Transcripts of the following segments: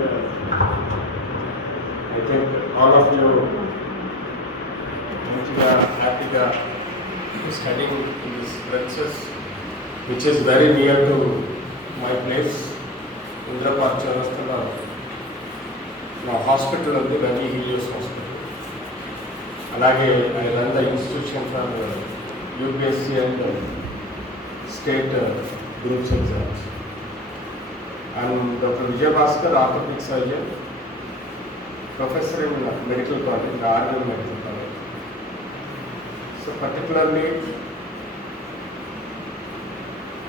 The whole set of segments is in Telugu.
I think all of you happy studying in this premises, which is very near to my place, Indra Park Charasthala. Now hospital of the Ravi Helios Hospital. Alage I run the institution for UPSC and state groups exams. I'm Dr. Vijay Bhaskar, orthopedic surgeon, professor in medical college, RVM Medical College. So particularly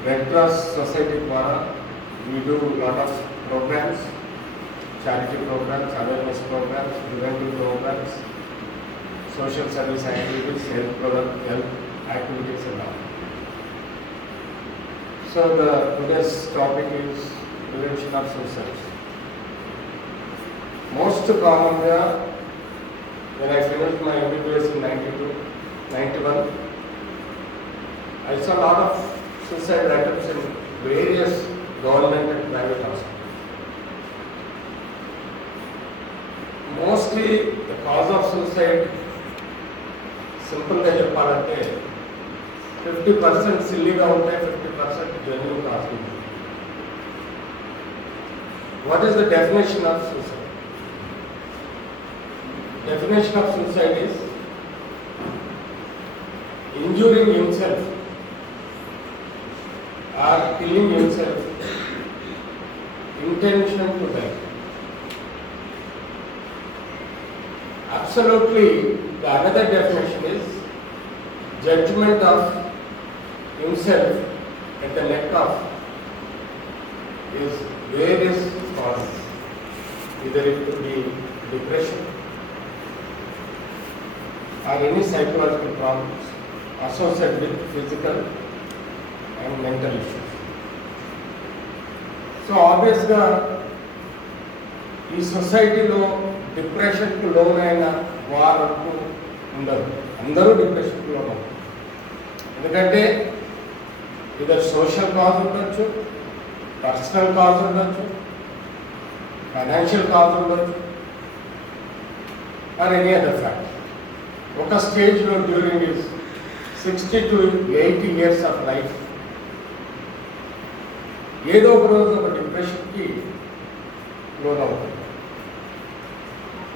Red Cross Society Dwara, we do a lot of programs, charity programs, awareness programs, preventive programs, social service activities, health activities and all. So today's topic is prevention of suicide. Most commonly, when I finished my MBBS in 91, I saw a lot of suicide attempts in various government and private hospitals. Mostly the cause of suicide, simple ga cheppalante, 50% silly ga untayi, 50% genuine cause untayi. What is the definition of suicide? Definition of suicide is injuring himself or killing himself, intention to die. Absolutely, the another definition is judgment of himself at the neck of his various causes. Either it could be depression or any psychological problems associated with physical and mental issues. So obviously, ఈ సొసైటీలో డిప్రెషన్కు లోనైన వారంటూ ఉండరు, అందరూ డిప్రెషన్కు లోనవుతారు. ఎందుకంటే ఇదర్ సోషల్ కాజ్ ఉండొచ్చు, పర్సనల్ కాజ్ ఉండొచ్చు, ఫైనాన్షియల్ కాజ్ ఉండొచ్చు, ఆర్ ఎనీ అదర్ ఫ్యాక్టర్. ఒక స్టేజ్లో during is 60 to 80 years of life ఏదో ఒక రోజు ఒక డిప్రెషన్కి లోనవుతుంది.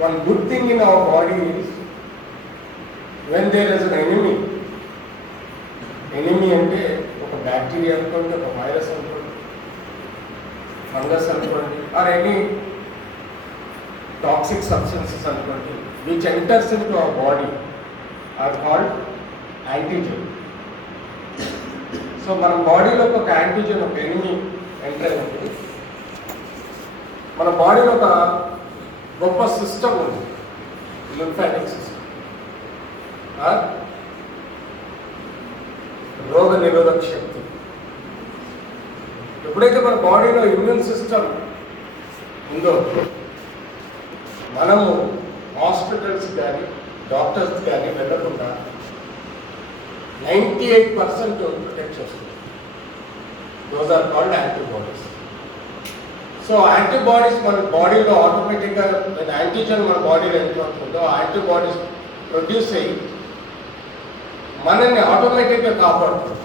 One good thing in our body is when there is an enemy అంటే ఒక బ్యాక్టీరియా అనుకోండి, ఒక వైరస్ అనుకోండి, ఫంగస్ అనుకోండి, ఆర్ ఎనీ టాక్సిక్ సబ్స్టెన్సెస్ అనుకోండి, which enters in to our body are called antigen. So మన బాడీలోకి ఒక యాంటీజెన్, ఒక ఎనిమీ ఎంటర్ అయినప్పుడు మన బాడీలో ఒక గొప్ప సిస్టమ్ ఉంది, లింఫాటిక్ సిస్టమ్ ఆర్ రోగ నిరోధక శక్తి. ఎప్పుడైతే మన బాడీలో ఇమ్యూన్ సిస్టమ్ ఉందో మనము హాస్పిటల్స్ కానీ డాక్టర్స్ కానీ వెళ్ళకుండా 98% ప్రొటెక్ట్ చేస్తుంది. Those are called antibodies. So antibodies మన బాడీలో ఆటోమేటిక్గా యాంటీజెన్ మన బాడీలో ఎంత అవుతుందో యాంటీబాడీస్ ప్రొడ్యూస్ అయ్యి మనల్ని ఆటోమేటిక్గా కాపాడుతుంది.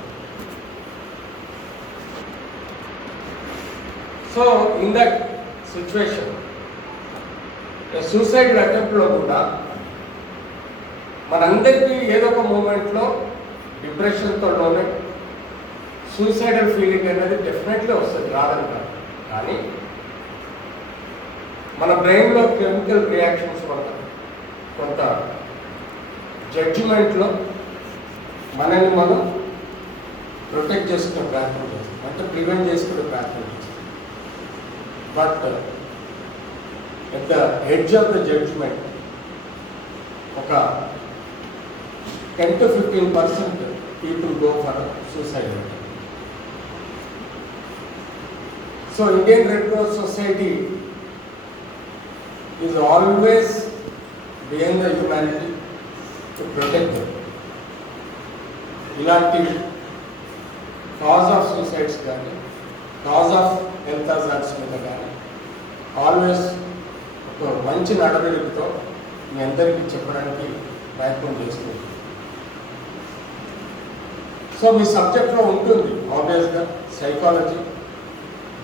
So in that situation suicide అటెంప్ట్లో కూడా మనందరికీ ఏదో ఒక మూమెంట్లో డిప్రెషన్తోనే సూసైడల్ ఫీలింగ్ అనేది డెఫినెట్లీ వస్తుంది, రాదని కాదు. కానీ మన బ్రెయిన్లో కెమికల్ రియాక్షన్స్ వల్ల కొంత జడ్జిమెంట్లో మనల్ని మనం ప్రొటెక్ట్ చేసుకునే ప్రయత్నం చేస్తాం, అంటే ప్రివెంట్ చేసుకునే ప్రయత్నం చేస్తాం. But at the edge of the judgement ఒక 10 to 15% people go for suicide. So Indian Red Cross Society is always behind the humanity to protect them. ఇలాంటి కాజ్ ఆఫ్ సూసైడ్స్ కానీ కాజ్ ఆఫ్ హెల్త్ హజార్డ్స్ మీద కానీ ఆల్వేస్ ఒక మంచి నడవడికతో మీ అందరికీ చెప్పడానికి ప్రయత్నం చేస్తుంది. సో మీ సబ్జెక్ట్లో ఉంటుంది ఆబ్వియస్గా సైకాలజీ,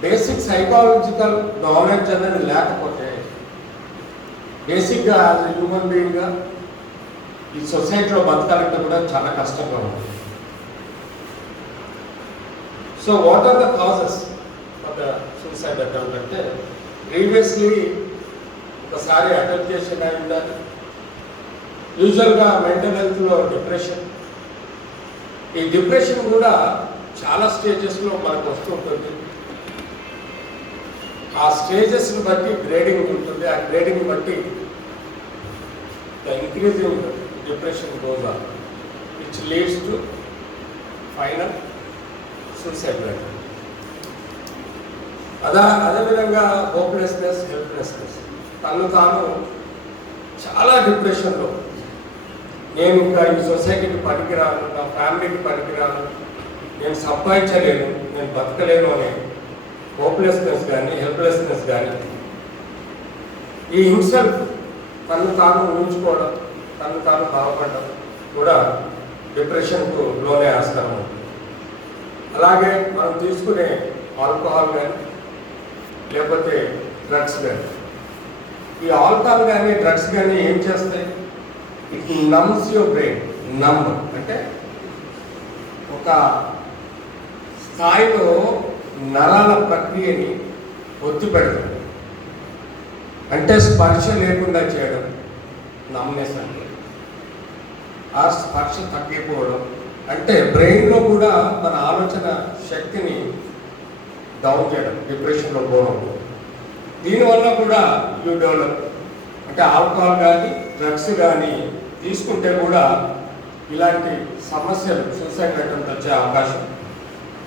బేసిక్ సైకాలజికల్ నాలెడ్జ్ అనేది లేకపోతే బేసిక్గా యాజ్ ఎ హ్యూమన్ బీయింగ్గా ఈ సొసైటీలో బతకాలంటే కూడా చాలా కష్టంగా ఉంటుంది. So what are the causes for the suicide attempt అంటే ప్రీవియస్లీ ఒకసారి అటెంప్ట్ చేసిన అయి ఉండాలి. యూజువల్గా మెంటల్ హెల్త్లో డిప్రెషన్, ఈ డిప్రెషన్ కూడా చాలా స్టేజెస్లో మనకు వస్తూ ఉంటుంది. ఆ స్టేజెస్ని బట్టి గ్రేడింగ్ ఉంటుంది. ఆ గ్రేడింగ్ బట్టి the increasing depression goes on which leads to final suicide attempt. అదేవిధంగా హోప్లెస్నెస్, హెల్ప్లెస్నెస్, తను తాను చాలా డిప్రెషన్లో, నేను ఇంకా ఈ సొసైటీకి పనికిరాను, నా ఫ్యామిలీకి పనికిరాను, నేను సంపాదించలేను, నేను బతకలేను అనే హోప్లెస్నెస్ కానీ హెల్ప్లెస్నెస్ కానీ, ఈ హిమ్సెల్ఫ్ తను తాను ఊహించుకోవడం, తను తాను బాధపడడం కూడా డిప్రెషన్కు లోనే ఆస్కారం ఉంటుంది. అలాగే మనం తీసుకునే ఆల్కహాల్ కానీ లేకపోతే డ్రగ్స్ కానీ, ఈ ఆల్కహాల్ కానీ డ్రగ్స్ కానీ ఏం చేస్తాయి? It నమ్స్ your brain. నమ్ అంటే ఒక స్థాయిలో నరాల ప్రక్రియని ఒత్తి పెడుతుంది. అంటే స్పర్శ లేకుండా చేయడం నమ్నెస్ అంటే. ఆ స్పర్శ తగ్గిపోవడం అంటే బ్రెయిన్లో కూడా మన ఆలోచన శక్తిని డౌన్ చేయడం, డిప్రెషన్లో పోవడం. దీనివల్ల కూడా యూ డెవలప్, అంటే ఆల్కహాల్ కానీ డ్రగ్స్ కానీ తీసుకుంటే కూడా ఇలాంటి సమస్యలు, సూసైడ్ అటెంప్ట్ వచ్చే అవకాశం.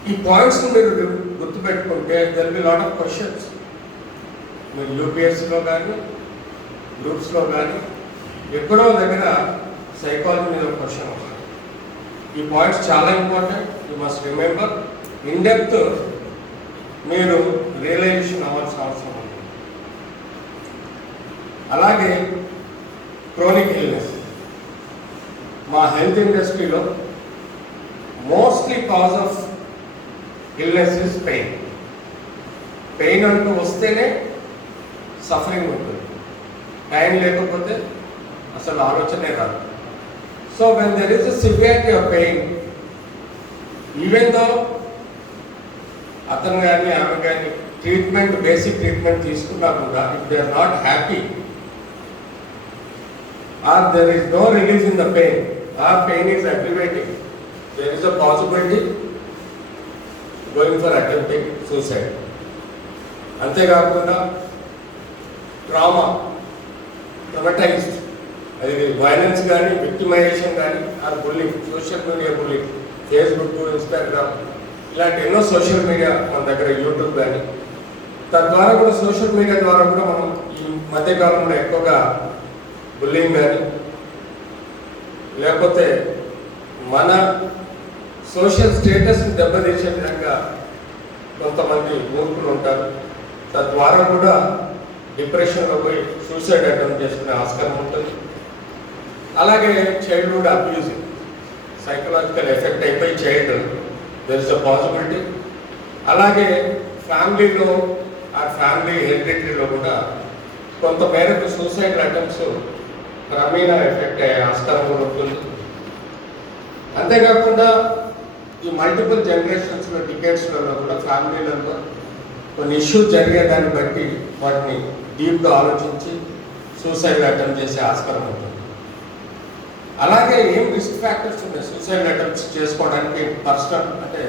ఈ పాయింట్స్ని మీరు గుర్తుపెట్టుకుంటే there be lot of questions. మీరు యూపీఎస్సీలో కానీ గ్రూప్స్లో కానీ ఎక్కడో దగ్గర సైకాలజీ మీద క్వశ్చన్ వస్తుంది. ఈ పాయింట్స్ చాలా important. You must remember. In depth మీరు రియలైజేషన్ అవ్వాల్సిన అవసరం ఉంది. అలాగే క్రోనిక్ ఇల్నెస్, మా హెల్త్ ఇండస్ట్రీలో mostly cause of illness is pain. Pain అంటూ వస్తేనే సఫరింగ్ ఉంటుంది. పెయిన్ లేకపోతే అసలు ఆలోచనే రాదు. So when there is a severity of pain, even though అతను కానీ ఆమె కానీ ట్రీట్మెంట్, బేసిక్ ట్రీట్మెంట్ తీసుకున్నా కూడా if they are not happy or there is no release in the pain, or pain is aggravating, there is a possibility going for attempting suicide. అంతేకాకుండా ట్రామా, ట్రమటైజ్డ్, అది వైలెన్స్ కానీ విక్టిమైజేషన్ కానీ or bullying, social media bullying, Facebook, Instagram ఇలాంటి ఎన్నో సోషల్ మీడియా మన దగ్గర, యూట్యూబ్ కానీ, తద్వారా కూడా సోషల్ మీడియా ద్వారా కూడా మనం ఈ మధ్యకాలంలో ఎక్కువగా బుల్లింగ్ కానీ లేకపోతే మన సోషల్ స్టేటస్ని దెబ్బతీసే విధంగా కొంతమంది మూర్ఖులు ఉంటారు. తద్వారా కూడా డిప్రెషన్లో పోయి సూసైడ్ అటెంప్ట్ చేసుకునే ఆస్కారం ఉంటుంది. అలాగే చైల్డ్హుడ్ అబ్యూజింగ్, సైకలాజికల్ ఎఫెక్ట్ అయిపోయి child, there is a possibility. అలాగే ఫ్యామిలీలో ఆ ఫ్యామిలీ హెరిడిటరీలో కూడా కొంత మేరకు సూసైడ్ అటెంప్ట్స్ క్రమేణా ఎఫెక్ట్ అయ్యే ఆస్కారం కూడా ఉంటుంది. అంతేకాకుండా ఈ మల్టిపుల్ జనరేషన్స్లో, డికేట్స్లలో కూడా ఫ్యామిలీలలో కొన్ని ఇష్యూస్ జరిగేదాన్ని బట్టి వాటిని డీప్గా ఆలోచించి సూసైడ్ అటెంప్ట్ చేసే ఆస్కారం ఉంటుంది. అలాగే ఏం రిస్క్ ఫ్యాక్టర్స్ ఉన్నాయి సూసైడ్ అటెంప్ట్స్ చేసుకోవడానికి? పర్సనల్, అంటే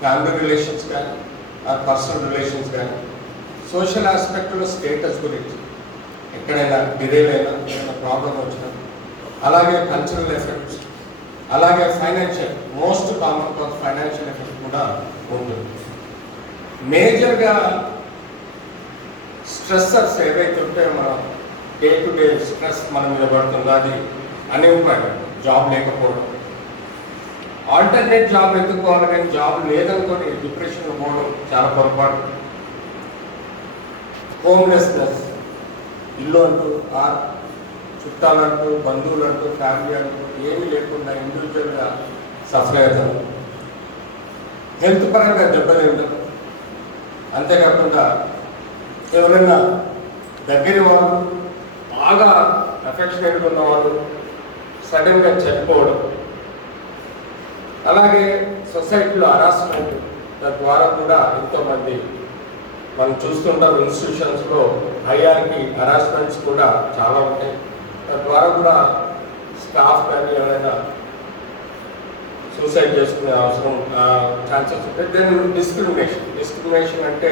ఫ్యామిలీ రిలేషన్స్ కానీ ఆ పర్సనల్ రిలేషన్స్ కానీ, సోషల్ ఆస్పెక్ట్లో స్టేటస్ గురించి, ఎక్కడైనా డిరేల్ అయినా, ఏదైనా ప్రాబ్లం వచ్చినా, అలాగే కల్చరల్ ఎఫెక్ట్స్, అలాగే financial, most common cause financial effect కూడా ఉంటుంది. మేజర్గా స్ట్రెస్సర్స్ ఏవైతే ఉంటాయో మన డే టు డే స్ట్రెస్ మన మీద పడుతుందో అది అన్ఎంప్లాయ్మెంట్, జాబ్ లేకపోవడం, ఆల్టర్నేట్ జాబ్ ఎత్తుకోవాలి కానీ జాబ్ లేదనుకొని డిప్రెషన్లో పోవడం చాలా పొరపాటు. హోమ్లెస్నెస్, ఇల్లు అంటూ చుట్టాలంటూ బంధువులంటూ ఫ్యామిలీ అంటూ ఏమీ లేకుండా ఇండివిజువల్గా సఫర్ అవుతాం. హెల్త్ పరంగా దెబ్బతింటాం. అంతేకాకుండా ఎవరైనా దగ్గర వాళ్ళు బాగా అఫెక్షనేట్గా ఉన్న వాళ్ళు సడన్గా చనిపోవడం, అలాగే సొసైటీలో హరాస్మెంట్ తద్వారా కూడా ఎంతోమంది మనం చూస్తుంటాం. ఇన్స్టిట్యూషన్స్లో హైయార్కీ హరాస్మెంట్స్ కూడా చాలా ఉంటాయి. తద్వారా కూడా స్టాఫ్ కానీ ఎవరైనా సూసైడ్ చేసుకునే అవసరం ఛాన్సెస్ ఉంటాయి. దెన్ డిస్క్రిమినేషన్ అంటే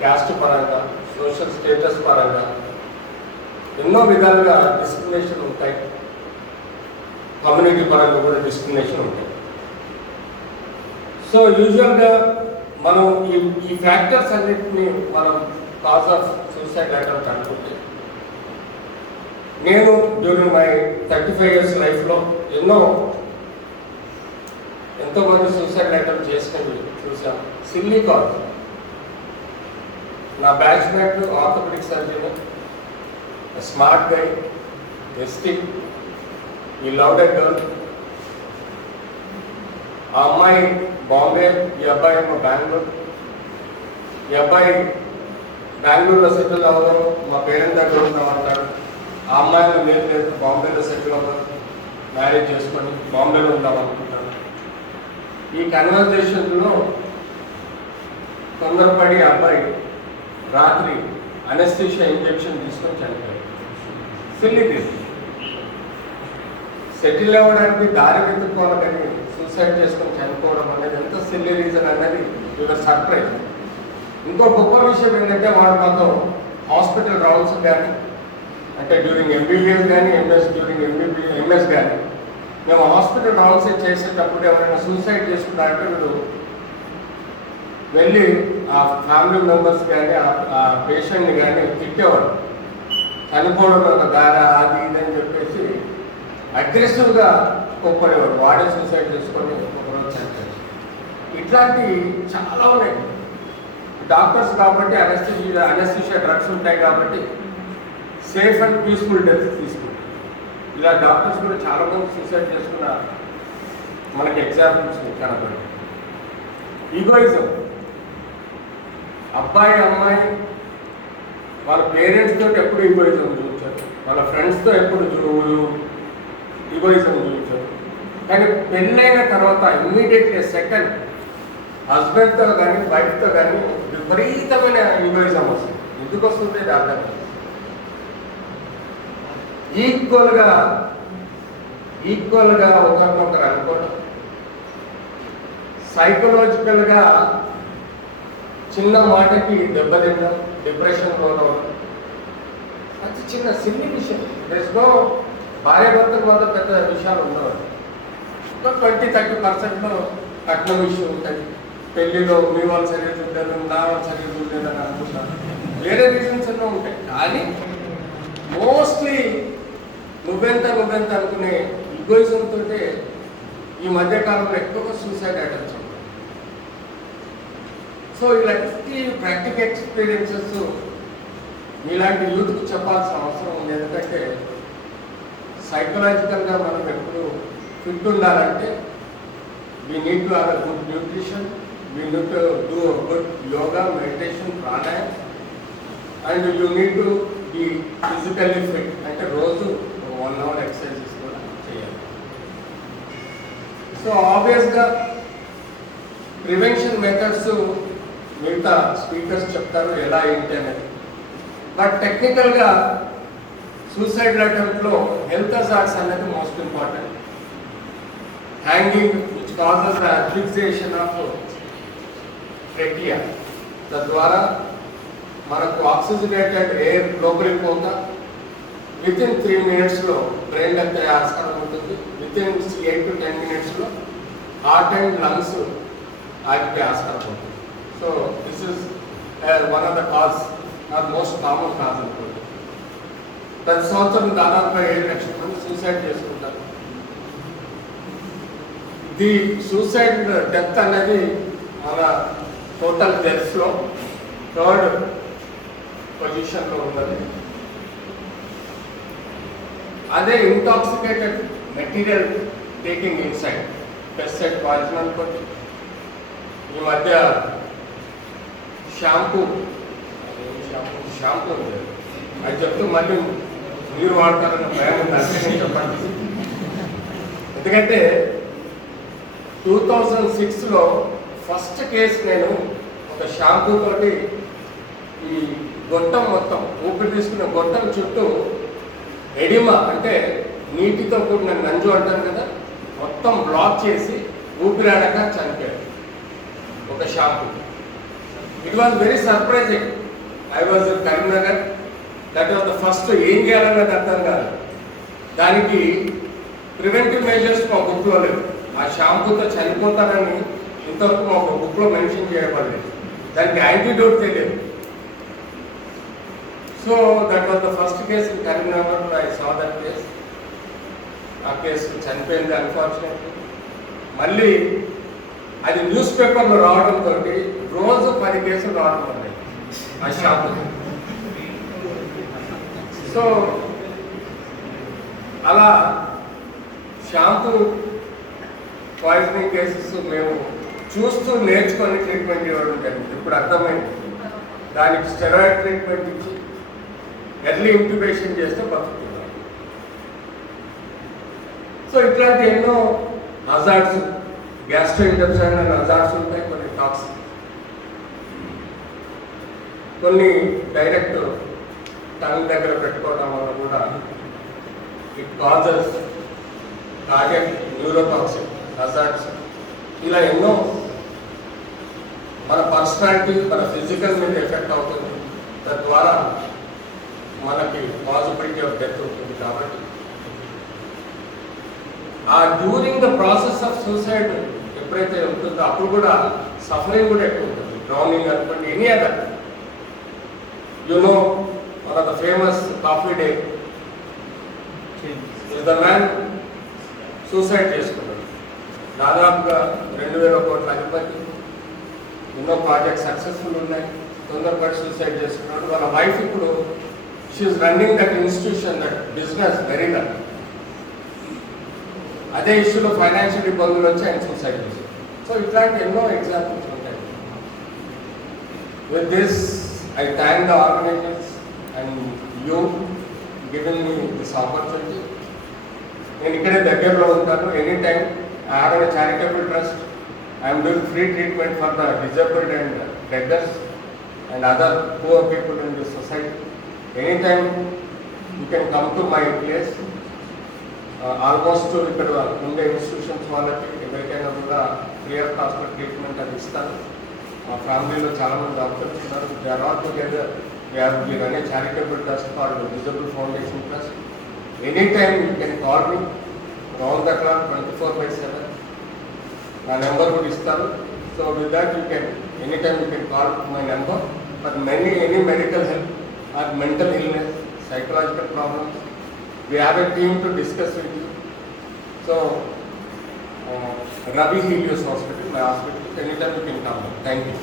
క్యాస్ట్ పరంగా, సోషల్ స్టేటస్ పరంగా ఎన్నో విధాలుగా డిస్క్రిమినేషన్ ఉంటాయి. కమ్యూనిటీ పరంగా కూడా డిస్క్రిమినేషన్ ఉంటాయి. సో యూజువల్గా మనం ఈ ఫ్యాక్టర్స్ అన్నింటినీ మనం కాజ్ ఆఫ్ సూసైడ్ అటెంప్ట్ అనుకుంటే, నేను డ్యూరింగ్ మై 35 years లైఫ్లో ఎంతోమంది సూసైడ్ అటెంప్ట్ చేసినవి చూసాను. Silly cause. నా batchmate orthopedic surgeon, smart guy, ఎస్టిక్, ఈ లవ్డ్ ఎ గర్ల్. ఆ అమ్మాయి బాంబే, ఈ అబ్బాయి ఏమో బెంగళూరు. ఈ అబ్బాయి బెంగళూరులో సెటిల్ అవ్వడం, మా పేరెంట్ దగ్గర ఉంటామంటాడు. ఆ అమ్మాయిని లేదు బాంబేలో సెటిల్ అవ్వడం, మ్యారేజ్ చేసుకొని బాంబేలో ఉందామనుకుంటాను. ఈ కన్వర్జేషన్లో తొందరపడి అబ్బాయి రాత్రి అనెస్థీషియా ఇంజెక్షన్ తీసుకొని చనిపోయాడు. సిల్లీ. సెటిల్ అవ్వడానికి దారి వెతుక్కోవాలి కానీ సూసైడ్ చేసుకొని చనిపోవడం అనేది ఎంత సిల్లీ రీజన్ అనేది యువర్ సర్ప్రైజ్. ఇంకో గొప్ప విషయం ఏంటంటే వాడు మాతో హాస్పిటల్ రౌండ్స్ కానీ, అంటే డ్యూరింగ్ ఎంబీబీఎస్ కానీ ఎంఎస్ కానీ మేము హాస్పిటల్ రౌండ్స్ చేసేటప్పుడు ఎవరైనా సూసైడ్ చేసుకున్నారంటే మీరు వెళ్ళి ఆ ఫ్యామిలీ మెంబర్స్ కానీ ఆ పేషెంట్ని కానీ తిట్టేవాడు. చనిపోవడం ఒక దారా అది ఇదని చెప్పేసి అగ్రెసివ్గా కోప్పడేవాడు. వాడే సూసైడ్ చేసుకొని ఒకరోజు చనిపోయాడు. ఇట్లాంటి చాలా ఉన్నాయి. డాక్టర్స్ కాబట్టి అనెస్థీషియా డ్రగ్స్ ఉంటాయి కాబట్టి సేఫ్ అండ్ పీస్ఫుల్ డెత్ తీసుకుంటారు. ఇలా డాక్టర్స్ కూడా చాలామంది సూసైడ్ చేసుకున్న మనకి ఎగ్జాంపుల్స్ కనపడి. ఈగోయిజం. అబ్బాయి అమ్మాయి వాళ్ళ పేరెంట్స్ తోటి ఎప్పుడు ఈగోయిజం చూపించారు, వాళ్ళ ఫ్రెండ్స్తో ఎప్పుడు ఈగోయిజం చూపించారు. కానీ పెళ్ళైన తర్వాత ఇమ్మీడియట్లీ సెకండ్ హస్బెండ్తో కానీ వైఫ్తో కానీ విపరీతమైన ఈగోయిజం వస్తుంది. ఎందుకు వస్తుంది ఇది అర్థం కాదు. ఈక్వల్గా ఒకరినొకరు అనుకోవడం, సైకలాజికల్గా చిన్న మాటకి దెబ్బతింటాం, డిప్రెషన్ లోనవడం. అది చిన్న సిల్లీ విషయం. దేశంలో భార్యాభర్తల వద్ద పెద్ద విషయాలు ఉండవు. 20-30% కట్నం విషయం ఉంటుంది. పెళ్లిలో మీ వాళ్ళు సరిగ్గా చూడలేదు, నా వాళ్ళు సరిగ్గా చూడలేదని అనుకుంటాను. వేరే రీజన్స్ ఎన్నో ఉంటాయి. కానీ మోస్ట్లీ నువ్వెంత అనుకునే ఈగోయిజంతో ఈ మధ్యకాలంలో ఎక్కువగా సూసైడ్ అటెంప్ట్స్ ఉంటాయి. సో ఇలాంటి ప్రాక్టికల్ ఎక్స్పీరియన్సెస్ మీలాంటి యూత్కి చెప్పాల్సిన అవసరం ఉంది. ఎందుకంటే సైకలాజికల్గా మనం ఎప్పుడు ఫిట్ ఉండాలంటే we need to have a good nutrition, we need to do good yoga, meditation, pranayama, and you need to be physically fit. అంటే రోజు 1 hour ఎక్సర్సైజెస్ కూడా చేయాలి. సో ఆబ్వియస్గా ప్రివెన్షన్ మెథడ్స్ మిగతా స్పీకర్స్ చెప్తారు ఎలా ఏంటి అనేది. బట్ టెక్నికల్గా సూసైడ్ అటెంప్ట్లో హెల్త్ హజార్డ్స్ అనేది most important. Hanging which causes asphyxiation of trachea, తద్వారా మనకు ఆక్సిజనేటెడ్ ఎయిర్ లోపలికి పోతా వితిన్ 3 minutes బ్రెయిన్ డెత్ అయ్యే ఆస్కారం ఉంటుంది. Within 8 to 10 minutes heart and lungs ఆగిపోయే ఆస్కారం ఉంటుంది. So this is one of the cause, or most common cause అనుకోండి. ప్రతి సంవత్సరం దాదాపుగా 7 లక్షల మంది సూసైడ్ చేసుకుంటారు. ది సూసైడ్ డెత్ అనేది మన టోటల్ డెత్స్లో 3rd పొజిషన్లో ఉన్నది. అదే intoxicated material taking inside pesticide poison అనుకోండి. ఈ మధ్య షాంపూ ఉంది, అది చెప్తూ మళ్ళీ మీరు వాడతారన్న భయం ఉంది, చెప్పండి. ఎందుకంటే 2006లో ఫస్ట్ కేసు నేను ఒక షాంపూ తోటి ఈ గొట్టం మొత్తం ఊపిరి తీసుకున్న గొట్టం చుట్టూ ఎడిమా అంటే నీటితో కూడిన నంజు అంటారు కదా, మొత్తం బ్లాక్ చేసి ఊపిరాడక చనిపోయాడు ఒక shampoo. It was very surprising. I was in Karimnagar. That was the first. ఏం చేయాలన్నది అర్థం కాదు. దానికి ప్రివెంటివ్ మెజర్స్ మా బుక్లో లేవు. ఆ షాంపూతో చనిపోతారని ఇంతవరకు మా బుక్లో మెన్షన్ చేయబడలేదు. దానికి యాంటీడోట్ తెలియదు. So that was the first case in Karimnagar. I saw that case. ఆ కేసు చనిపోయింది అన్ఫార్చునేట్లీ. మళ్ళీ అది న్యూస్ పేపర్లో రావడంతో రోజు 10 కేసులు రావడం వల్ల ఆ షాంపూ. సో అలా షాంపూ పాయిజనింగ్ కేసెస్ మేము చూస్తూ నేర్చుకొని ట్రీట్మెంట్ ఇవ్వడం జరిగింది. ఇప్పుడు అర్థమైంది. దానికి స్టెరాయిడ్ ట్రీట్మెంట్ ఇచ్చి ఎర్లీ ఇంట్యుబేషన్ చేస్తే బతుకుతున్నాం. సో ఇట్లాంటి ఎన్నో హజార్డ్స్, గ్యాస్ట్రో ఇంటెన్షన్ అనే హజార్డ్స్ ఉంటాయి. కొన్ని టాక్సిక్, కొన్ని డైరెక్ట్ టంగ్ దగ్గర పెట్టుకోవడం వల్ల కూడా it causes cardiac neurotoxic hazards. ఇలా ఎన్నో మన పర్సనాలిటీ, మన ఫిజికల్ మీద ఎఫెక్ట్ అవుతుంది. తద్వారా మనకి పాసిబిలిటీ ఆఫ్ డెత్ ఉంటుంది. కాబట్టి ఆ during the process of suicide ఎప్పుడైతే ఉంటుందో అప్పుడు కూడా సఫరింగ్ కూడా ఎక్కువ ఉంటుంది. డ్రౌనింగ్ అనుకోండి, any other. You know, one of the famous coffee day is the man suicide చేసుకున్నాడు. దాదాపుగా 2000 కోట్ల అధిపతి. ఎన్నో ప్రాజెక్ట్ సక్సెస్ఫుల్ ఉన్నాయి. తొందరపడి సూసైడ్ చేసుకున్నాడు. వాళ్ళ వైఫ్ ఇప్పుడు she is running that institution, that business very well. అదే ఇష్యూలో ఫైనాన్షియల్ ఇబ్బందులు వచ్చి ఆయన సూసైడ్ చేశారు. సో ఇట్లాంటి ఎన్నో ఎగ్జాంపుల్స్ ఉంటాయి. With this I thank the organisers and you given me this opportunity. నేను ఇక్కడే దగ్గరలో ఉంటాను. Any time I have a charitable trust. I'm doing free treatment for the disabled and beggars and other poor people in this society. Anytime you can come to my place. Almost ఇక్కడ ఉండే ఇన్స్టిట్యూషన్స్ వాళ్ళకి ఎవరికైనా కూడా ఫ్రీ ఆఫ్ కాస్ట్ ట్రీట్మెంట్ అది ఇస్తాను. మా ఫ్యామిలీలో చాలామంది డాక్టర్స్ ఉన్నారు. They are all together. We run a charitable trust called disable foundation trust. Any time you can call me round the clock 24/7. నా నెంబర్ కూడా ఇస్తాను. So with that you can anytime you can call my number for any medical help or mental illness, psychological problems. We have a team to discuss with you. So Ravi Helios Hospital, my hospital, anytime you can come. Thank you.